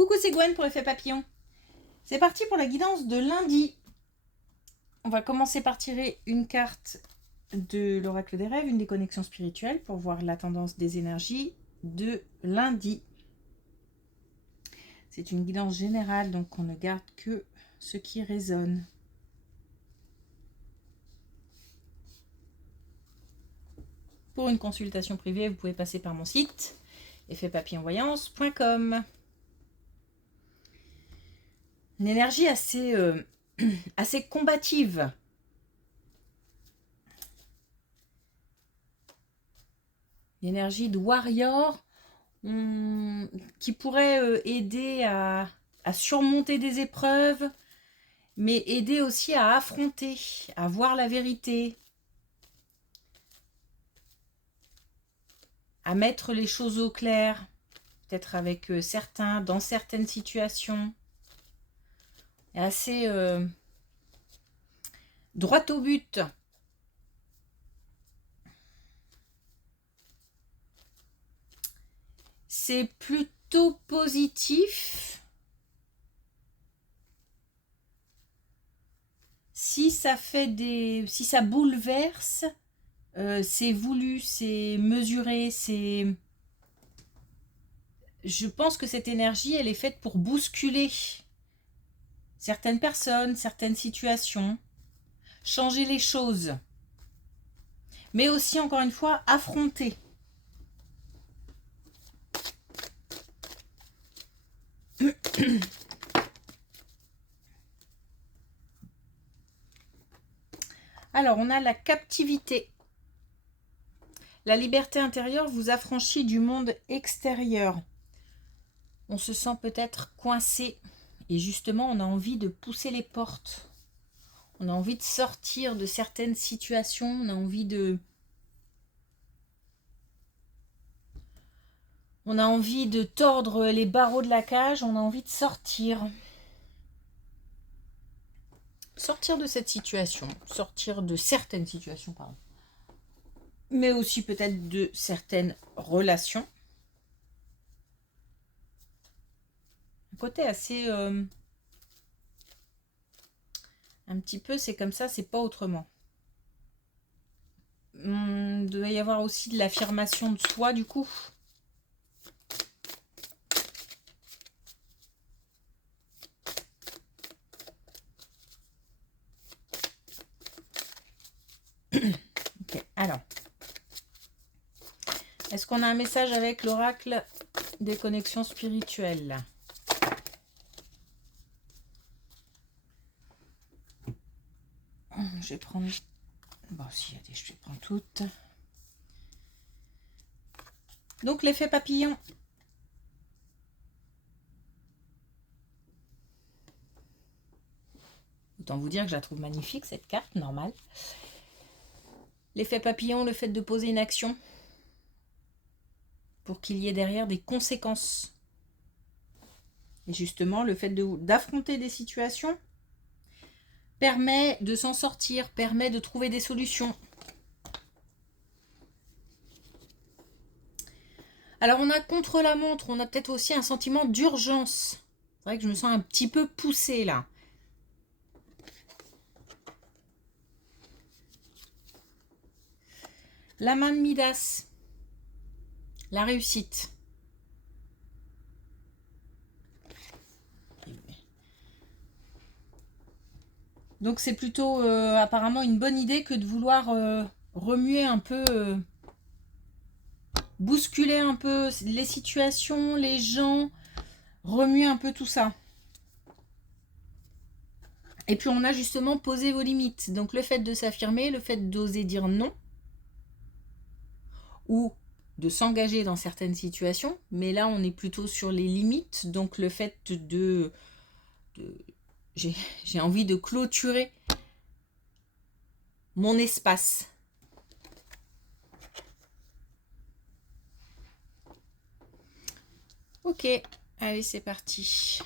Coucou, c'est Gwen pour Effet Papillon. C'est parti pour la guidance de lundi. On va commencer par tirer une carte de l'oracle des rêves, une des connexions spirituelles, pour voir la tendance des énergies de lundi. C'est une guidance générale, donc on ne garde que ce qui résonne. Pour une consultation privée, vous pouvez passer par mon site effetpapillonvoyance.com. Une énergie assez, assez combative. L'énergie de warrior qui pourrait aider à surmonter des épreuves, mais aider aussi à affronter, à voir la vérité, à mettre les choses au clair, peut-être avec certains, dans certaines situations. Assez droit au but. C'est plutôt positif si ça bouleverse, c'est voulu, c'est mesuré, c'est... Je pense que cette énergie, elle est faite pour bousculer certaines personnes, certaines situations, changer les choses, mais aussi, encore une fois, affronter. Alors, on a la captivité. La liberté intérieure vous affranchit du monde extérieur. On se sent peut-être coincé et justement, on a envie de pousser les portes. On a envie de sortir de certaines situations, on a envie de... On a envie de tordre les barreaux de la cage, on a envie de sortir. Sortir de cette situation, sortir de certaines situations, pardon. Mais aussi peut-être de certaines relations. Un côté assez... un petit peu, c'est comme ça, c'est pas autrement. Il doit y avoir aussi de l'affirmation de soi, du coup. Ok, alors. Est-ce qu'on a un message avec l'oracle des connexions spirituelles? Je vais prendre... Bon, si, allez, je vais prendre toutes. Donc, l'effet papillon. Autant vous dire que je la trouve magnifique, cette carte, normale. L'effet papillon, le fait de poser une action pour qu'il y ait derrière des conséquences. Et justement, le fait d'affronter des situations permet de s'en sortir, permet de trouver des solutions. Alors, on a contre la montre, on a peut-être aussi un sentiment d'urgence. C'est vrai que je me sens un petit peu poussée, là. La main de Midas. La réussite. Donc c'est plutôt apparemment une bonne idée que de vouloir remuer un peu, bousculer un peu les situations, les gens, remuer un peu tout ça. Et puis on a justement posé vos limites. Donc le fait de s'affirmer, le fait d'oser dire non, ou de s'engager dans certaines situations, mais là on est plutôt sur les limites, donc le fait de j'ai envie de clôturer mon espace. Ok, allez c'est parti.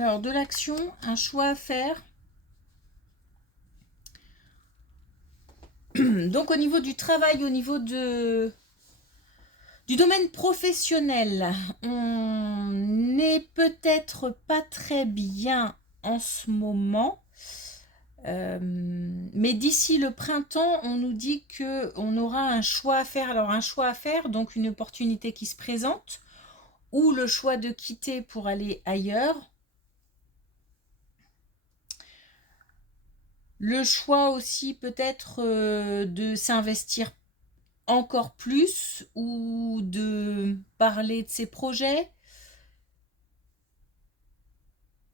Alors, de l'action, un choix à faire. Donc, au niveau du travail, au niveau du domaine professionnel, on n'est peut-être pas très bien en ce moment. Mais d'ici le printemps, on nous dit qu'on aura un choix à faire. Alors, un choix à faire, donc une opportunité qui se présente, ou le choix de quitter pour aller ailleurs. Le choix aussi peut-être de s'investir encore plus ou de parler de ses projets,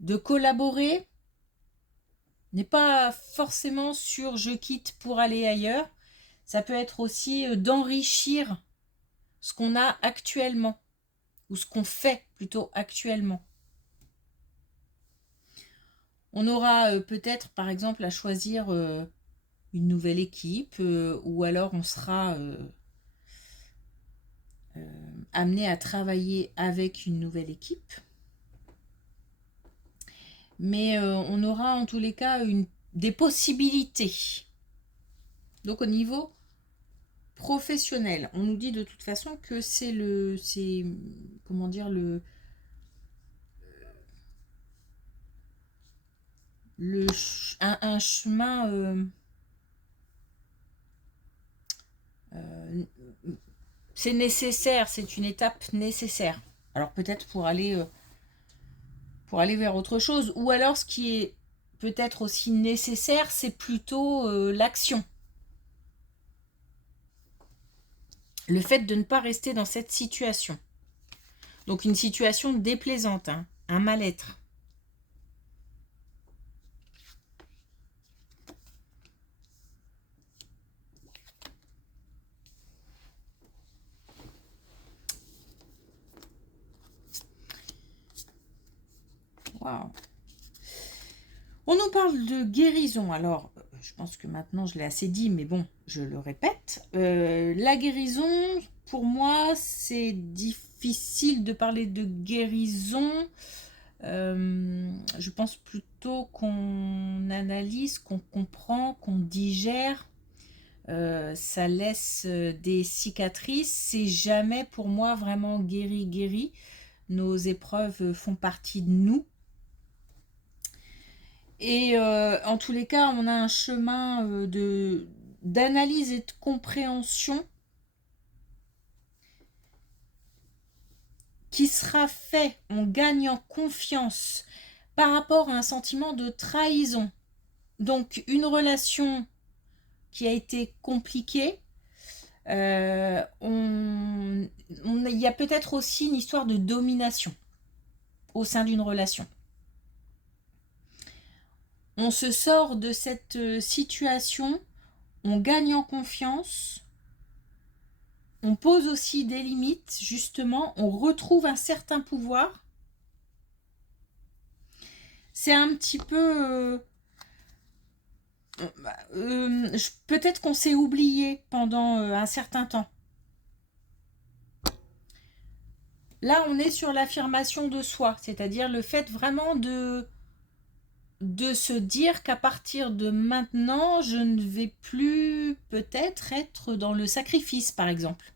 de collaborer. N'est pas forcément sur je quitte pour aller ailleurs. Ça peut être aussi d'enrichir ce qu'on a actuellement ou ce qu'on fait plutôt actuellement. On aura peut-être par exemple à choisir une nouvelle équipe ou alors on sera amené à travailler avec une nouvelle équipe. Mais on aura en tous les cas des possibilités. Donc au niveau professionnel, on nous dit de toute façon que c'est comment dire, un chemin c'est nécessaire, c'est une étape nécessaire. Alors peut-être pour aller vers autre chose, ou alors ce qui est peut-être aussi nécessaire, c'est plutôt l'action. Le fait de ne pas rester dans cette situation. Donc une situation déplaisante, hein, un mal-être. Wow. On nous parle de guérison. Alors, je pense que maintenant je l'ai assez dit, mais bon, je le répète. La guérison, pour moi, c'est difficile de parler de guérison. Je pense plutôt qu'on analyse, qu'on comprend, qu'on digère. Ça laisse des cicatrices. C'est jamais pour moi vraiment guéri. Nos épreuves font partie de nous. Et en tous les cas, on a un chemin d'analyse et de compréhension qui sera fait. On gagne en confiance par rapport à un sentiment de trahison. Donc une relation qui a été compliquée. Il y a peut-être aussi une histoire de domination au sein d'une relation. On se sort de cette situation, on gagne en confiance, on pose aussi des limites, justement, on retrouve un certain pouvoir. C'est un petit peu... peut-être qu'on s'est oublié pendant un certain temps. Là, on est sur l'affirmation de soi, c'est-à-dire le fait vraiment de se dire qu'à partir de maintenant, je ne vais plus peut-être être dans le sacrifice, par exemple.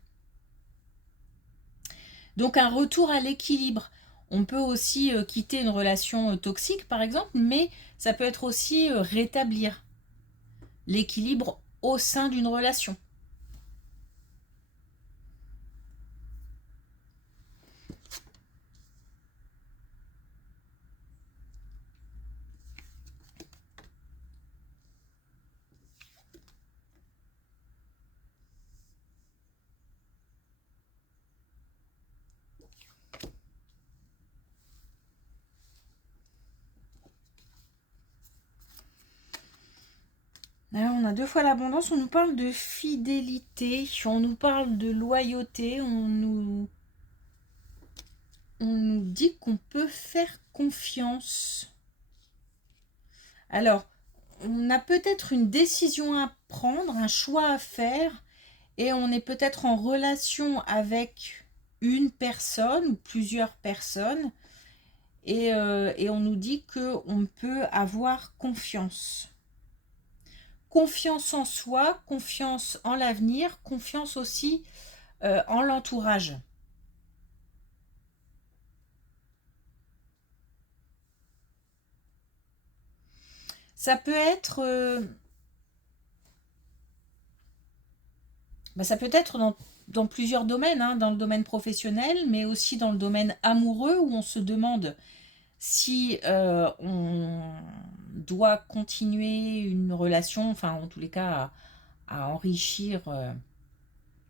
Donc un retour à l'équilibre. On peut aussi quitter une relation toxique, par exemple, mais ça peut être aussi rétablir l'équilibre au sein d'une relation. Alors, on a 2 fois l'abondance, on nous parle de fidélité, on nous parle de loyauté, on nous dit qu'on peut faire confiance. Alors, on a peut-être une décision à prendre, un choix à faire, et on est peut-être en relation avec une personne ou plusieurs personnes, Et on nous dit qu'on peut avoir confiance. Confiance en soi, confiance en l'avenir, confiance aussi en l'entourage. Ça peut être, ça peut être dans plusieurs domaines, hein, dans le domaine professionnel, mais aussi dans le domaine amoureux, où on se demande si on doit continuer une relation, enfin en tous les cas à enrichir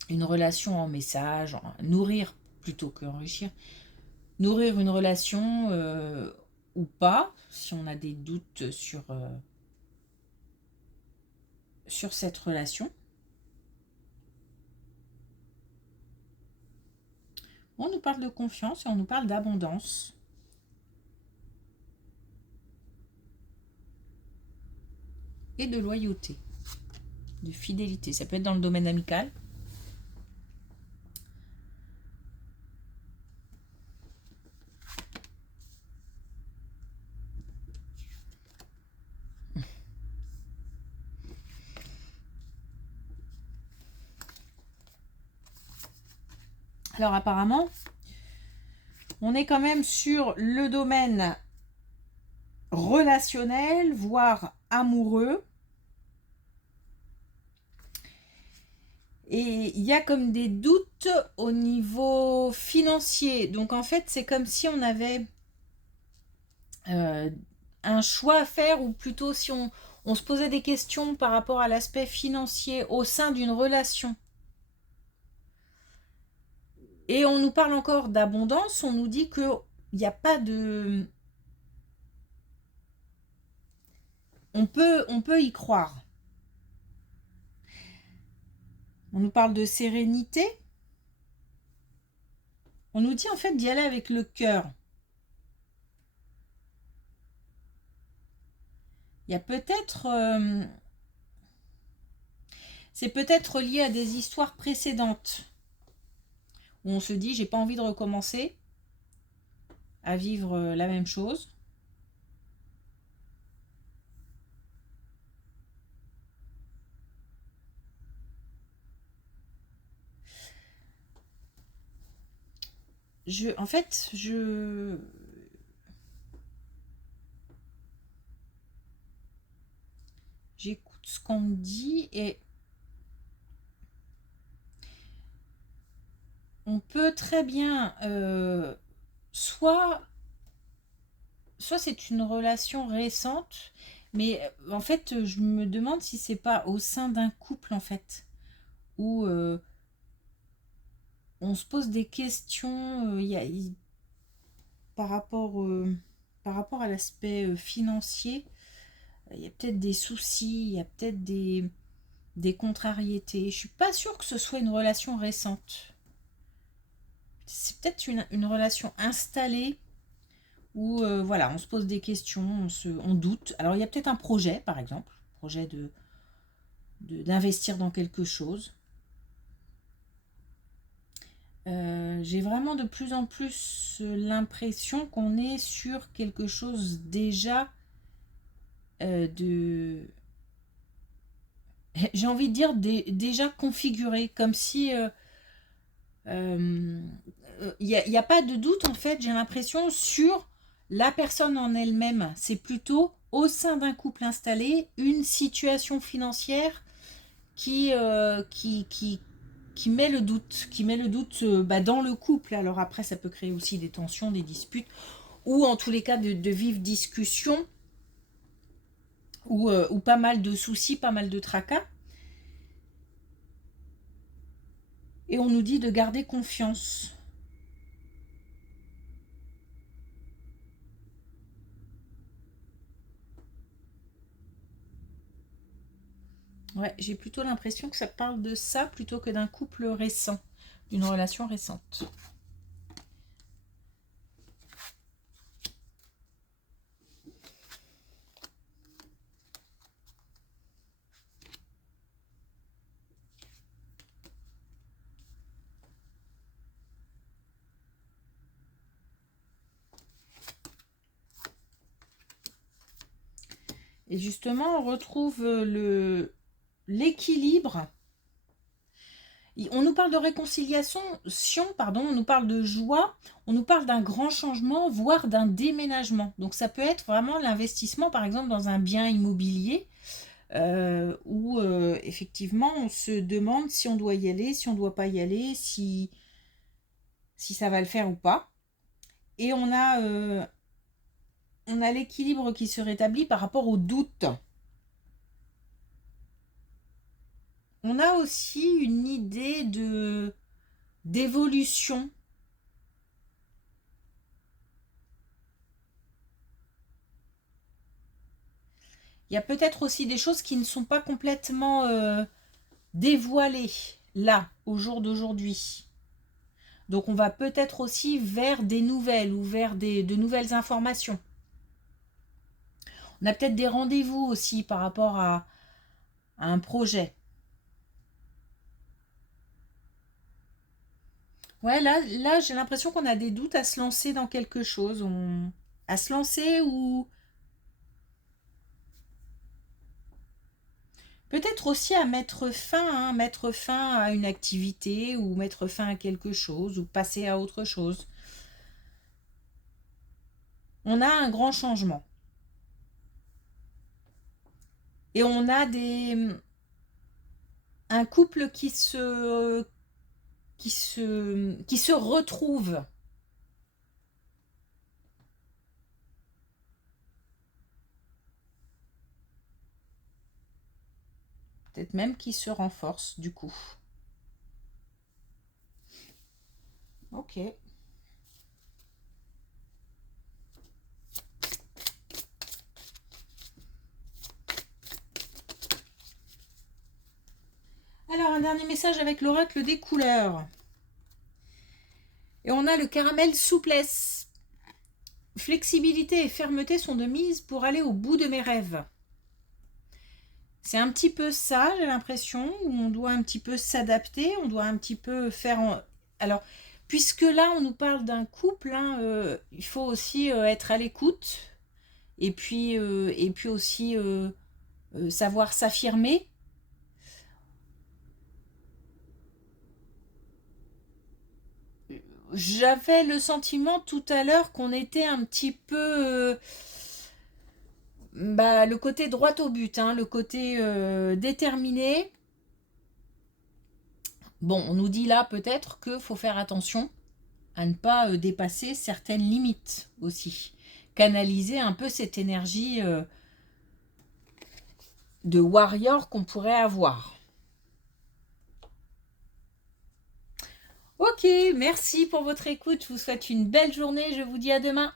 une relation en message, nourrir plutôt que enrichir, nourrir une relation ou pas, si on a des doutes sur cette relation. On nous parle de confiance et on nous parle d'abondance. Et de loyauté, de fidélité. Ça peut être dans le domaine amical. Alors apparemment, on est quand même sur le domaine relationnel, voire amoureux. Et il y a comme des doutes au niveau financier. Donc en fait, c'est comme si on avait un choix à faire, ou plutôt si on se posait des questions par rapport à l'aspect financier au sein d'une relation. Et on nous parle encore d'abondance, on nous dit qu'il n'y a pas de... On peut y croire. On nous parle de sérénité. On nous dit en fait d'y aller avec le cœur. Il y a peut-être... c'est peut-être lié à des histoires précédentes où on se dit j'ai pas envie de recommencer à vivre la même chose. En fait, j'écoute ce qu'on me dit et on peut très bien soit c'est une relation récente, mais en fait je me demande si c'est pas au sein d'un couple en fait où on se pose des questions par rapport à l'aspect financier. Il y a peut-être des soucis, il y a peut-être des contrariétés. Je suis pas sûre que ce soit une relation récente. C'est peut-être une relation installée où voilà, on se pose des questions, on doute. Alors il y a peut-être un projet, par exemple, projet d'investir dans quelque chose. J'ai vraiment de plus en plus l'impression qu'on est sur quelque chose déjà de... J'ai envie de dire déjà configuré, comme si y a pas de doute en fait, j'ai l'impression, sur la personne en elle-même. C'est plutôt au sein d'un couple installé, une situation financière qui met le doute, dans le couple. Alors après, ça peut créer aussi des tensions, des disputes, ou en tous les cas de vives discussions, ou pas mal de soucis, pas mal de tracas. Et on nous dit de garder confiance. Ouais, j'ai plutôt l'impression que ça parle de ça plutôt que d'un couple récent, d'une relation récente. Et justement, on retrouve l'équilibre. On nous parle de réconciliation, pardon, on nous parle de joie, on nous parle d'un grand changement, voire d'un déménagement. Donc ça peut être vraiment l'investissement, par exemple, dans un bien immobilier, où effectivement on se demande si on doit y aller, si on ne doit pas y aller, si ça va le faire ou pas. Et on a l'équilibre qui se rétablit par rapport au doute. On a aussi une idée d'évolution. Il y a peut-être aussi des choses qui ne sont pas complètement dévoilées là, au jour d'aujourd'hui. Donc on va peut-être aussi vers des nouvelles ou vers de nouvelles informations. On a peut-être des rendez-vous aussi par rapport à un projet. Ouais, là j'ai l'impression qu'on a des doutes à se lancer dans quelque chose. À se lancer ou peut-être aussi à mettre fin à une activité ou mettre fin à quelque chose ou passer à autre chose. On a un grand changement. Et on a un couple qui se retrouve. Peut-être même qui se renforce du coup. Ok. Alors, un dernier message avec l'oracle des couleurs. Et on a le caramel souplesse. Flexibilité et fermeté sont de mise pour aller au bout de mes rêves. C'est un petit peu ça, j'ai l'impression, où on doit un petit peu s'adapter, on doit un petit peu faire... Alors, puisque là, on nous parle d'un couple, il faut aussi être à l'écoute, et puis aussi savoir s'affirmer. J'avais le sentiment tout à l'heure qu'on était un petit peu... le côté droit au but, le côté déterminé. Bon, on nous dit là peut-être qu'il faut faire attention à ne pas dépasser certaines limites aussi. Canaliser un peu cette énergie de warrior qu'on pourrait avoir. Ok, merci pour votre écoute. Je vous souhaite une belle journée. Je vous dis à demain.